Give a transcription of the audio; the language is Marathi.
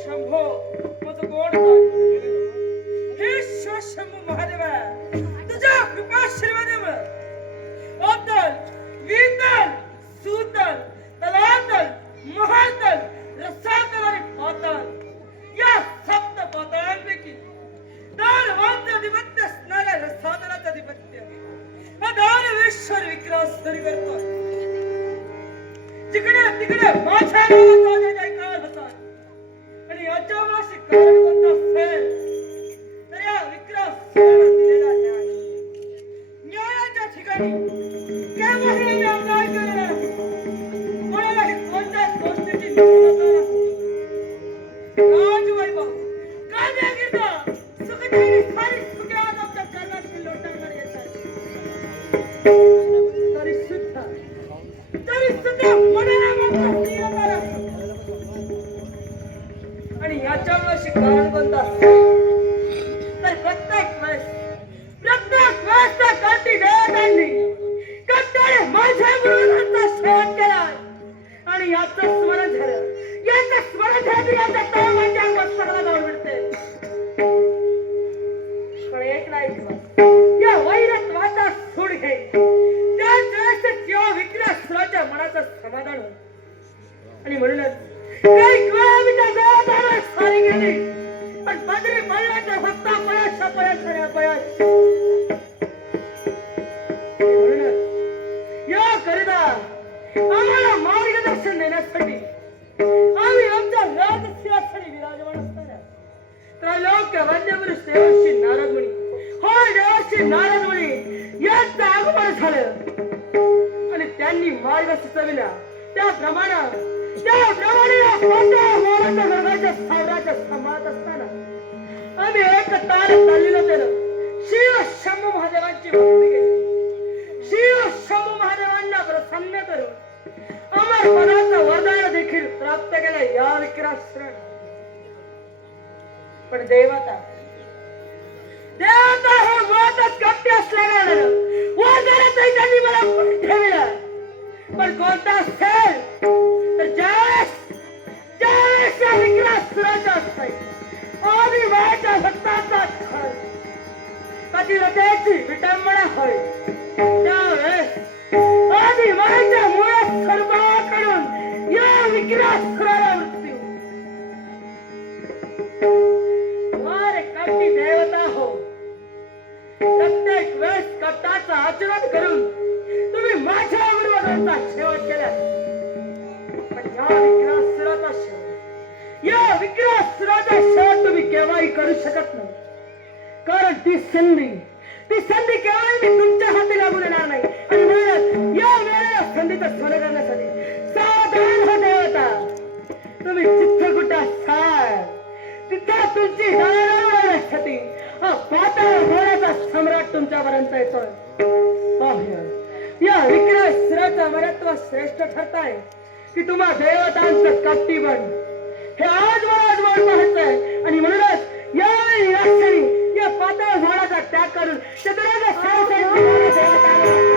शंभो माझं गोड हे शंभू महादेव तुझ्या कृपाशीर्वादामुळे अतल वितल सुतल तलातल महातल रसातल आणि पातल या सप्त पातळांपैकी दानवांचं अधिपत्य असणाऱ्या रसातलाचं अधिपत्य दानवेश्वर विक्रासरी करतो जिकडे तिकडे माझ्या नावाचा जय जयकार होता आणि याच्या मुळाशी कारण कोणता असेल तर या विक्रासरीला दिलेला न्यायाच्या ठिकाणी केव्हाही आम्ही अन्याय केलेला नाही कोणालाही कोणत्याच गोष्टीची न्यूनता नाही राजवैभव काव्यगीता सुखदेवी सारी सुखे आज आमच्या चरणाशी लोटवणार येतात तरी सुद्धा मनाला मात्र स्थिरता आणि याच्यामुळे कारण कोणता तर प्रत्येक वेळेस त्या काठी देवतांनी कट्टाळे माझ्या विरोधाचा शेवट केला आणि याचं स्मरण झालं याच्या तळ माझ्या अंगात सगळं जाऊन मिळते पण एक नाही या वैरत्वाचा सूड घे त्याच वेळेस जेव्हा विक्रासुराच्या मनाचं समाधान होत आणि म्हणूनच काही वेळा मी त्या देवताला सारी गेली पण बदरी पडल्याच्या फक्ता पळाश या करिता आम्हाला मार्गदर्शन देण्यासाठी आम्ही आमच्या राजसिंहासनी विराजमान असताना त्रैलोक्य वंद्यपुरुष देवर्षी नारद मुनी होय देवर्षी नारद मुनी यांचं आगमन झालं आणि त्यांनी मार्ग सुचविला त्याप्रमाणे या मोठ्या मोराच्या गर्भाच्या सावराच्या सांभाळत असताना आम्ही एक तार चाललेलं केलं शिव शंभू महादेवांची भक्ती केली शिव शंभू महादेवांना प्रसन्न करून अमर पदाचं वरदान देखील प्राप्त केलं या विक्रासुराने पण देवता हे मुळातच कपटी असल्याने वरदानातही त्यांनी मला ठेवलं पण कोणता असेल तर ज्यावेळेस या विक्रासुराचा असतंय आधी वयाच्या भक्तांचा खर पतिव्रतेची विटंबना होय त्यावेळेस आधी वयाच्या मुळात सर्वांकडून या विक्रासुराला मृत्यू वारे कपटी देवता हो प्रत्येक वेळेस कपटाचा आचरण करून तुम्ही माझ्या विरोधाचा शेवट केला पण या विक्रासुराचा शेवट तुम्ही केव्हाही करू शकत नाही कारण ती संधी केव्हाही मी तुमच्या हाती लागून येणार नाही आणि म्हणूनच या वेळेला संधीचं सोनं करण्यासाठी सावधान हो देवता तुम्ही जिथं कुठं असाल तिथं तुमची जाण्यासाठी हा पाताळ घोड्याचा सम्राट तुमच्यापर्यंत येतोय पाहूया या विक्रासुराचा मरत्व श्रेष्ठ ठरताय की तुम्हा देवतांचं कपटी बन हे आज मला पाहायचंय आणि म्हणूनच या पाताळ घोडाचा त्याग करून चतुराचा देवतांना